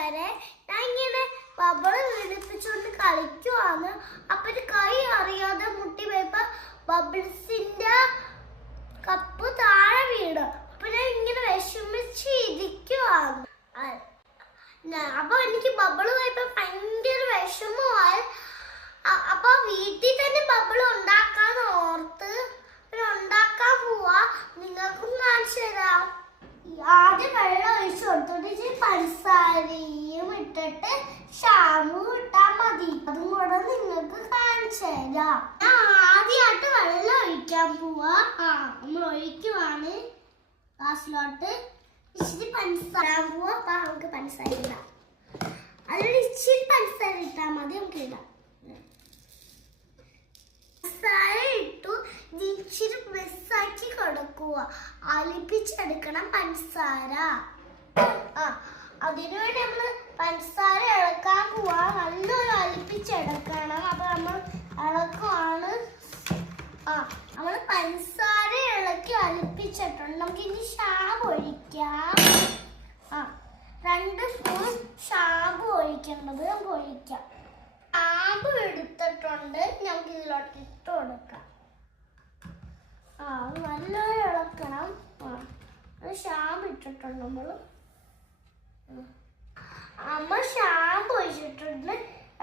കൂട്ടുകാരെ, ഞാൻ ഇങ്ങനെ ബബിള് വിളിപ്പിച്ചോണ്ട് കളിക്കുവാണ്. അപ്പൊ ഒരു കൈ അറിയാതെ മുട്ടി പോയപ്പോ ബബിൾസിന്റെ കപ്പ് താഴെ വീണു. അപ്പൊ ഞാൻ ഇങ്ങനെ വിഷമിച്ച് ഇരിക്കുവാണ്. അപ്പൊ എനിക്ക് ബബിള് പോയപ്പോ ഭയങ്കര വിഷമമായി. അപ്പൊ വീട്ടിൽ തന്നെ ബബിള് ഉണ്ടാക്കാന്ന് ഓർത്ത് ഉണ്ടാക്കാൻ പോവാ. നിങ്ങൾക്കും കാണിച്ചു തരാം. ആദ്യം വെള്ളം ഒഴിച്ചു കൊടുത്തിട്ട് പഞ്ചസാരയും ഇട്ടിട്ട് ഷാമ്പു ഇട്ടാ മതി. അതും കൂടെ നിങ്ങൾക്ക് കാണിച്ചു തരാം. ഞാൻ ആദ്യമായിട്ട് വെള്ളം ഒഴിക്കാൻ പോവാ. നമ്മൾ ഒഴിക്കുവാണ് ഗ്ലാസ്സിലോട്ട്. ഇച്ചിരി പഞ്ചസാര പോവാ. അപ്പൊ നമുക്ക് പഞ്ചസാര ഇടാം. അതിൽ ഇച്ചിരി പഞ്ചസാര ഇട്ടാ മതി. നമുക്ക് ഇടാം. പഞ്ചസാര ഇട്ടു. ഇച്ചിരി മിക്സാക്കി കൊടുക്കുക. അലിപ്പിച്ചെടുക്കണം പഞ്ചസാര. അതിനുവേണ്ടി നമ്മള് പഞ്ചസാര ഇളക്കാൻ പോവാ. നല്ലൊരു അലിപ്പിച്ചെടുക്കണം. അപ്പൊ നമ്മൾ ഇളക്കുവാണ്. നമ്മള് പഞ്ചസാര ഇളക്കി അലിപ്പിച്ചിട്ടുണ്ട്. നമുക്ക് ഇനി ഷാമ്പു ഒഴിക്കാം. 2 സ്പൂൺ ഷാമ്പു ഒഴിക്കേണ്ടത് നമുക്ക് ഒഴിക്കാം. ഷാമ്പു എടുത്തിട്ടുണ്ട്. നമുക്ക് ഇതിലോട്ട് ഇട്ട് കൊടുക്കാം. നല്ലോണം ഇളക്കണം. ഷാമ്പു ഇട്ടിട്ടുണ്ട്. നമ്മൾ ഷാമ്പു ഒഴിച്ചിട്ടുണ്ട്.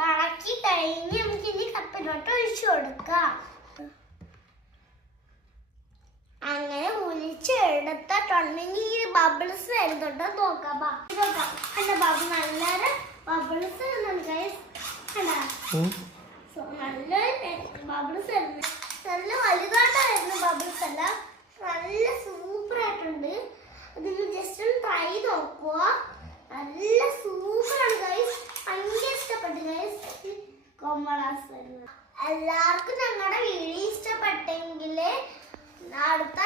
ഇളക്കി കഴിഞ്ഞ് നമുക്ക് ഇനി കപ്പിലോട്ട് ഒഴിച്ചു കൊടുക്കാം. അങ്ങനെ ഒഴിച്ചെടുത്തിട്ടുണ്ട്. ഇനി ഈ ബബിൾസ് വരുന്നുണ്ട് നോക്കാം. എന്റെ ബബിൾ നല്ലൊരു ബബിൾസ് വരുന്നുണ്ട്. നല്ല ബബിൾസ് വരുന്നു. നല്ല വലുതായിട്ടായിരുന്നു ബബിൾസ് എല്ലാം. നല്ല സൂപ്പർ ആയിട്ടുണ്ട്. നിങ്ങൾ ജസ്റ്റ് ഒന്ന് ട്രൈ നോക്കുക. നല്ല സൂപ്പറാണ് ഗൈസ്. ഭയങ്കര ഇഷ്ടപ്പെട്ടു ഗൈസ്. എല്ലാവർക്കും ഞങ്ങളുടെ വീഡിയോ ഇഷ്ടപ്പെട്ടെങ്കിൽ അടുത്ത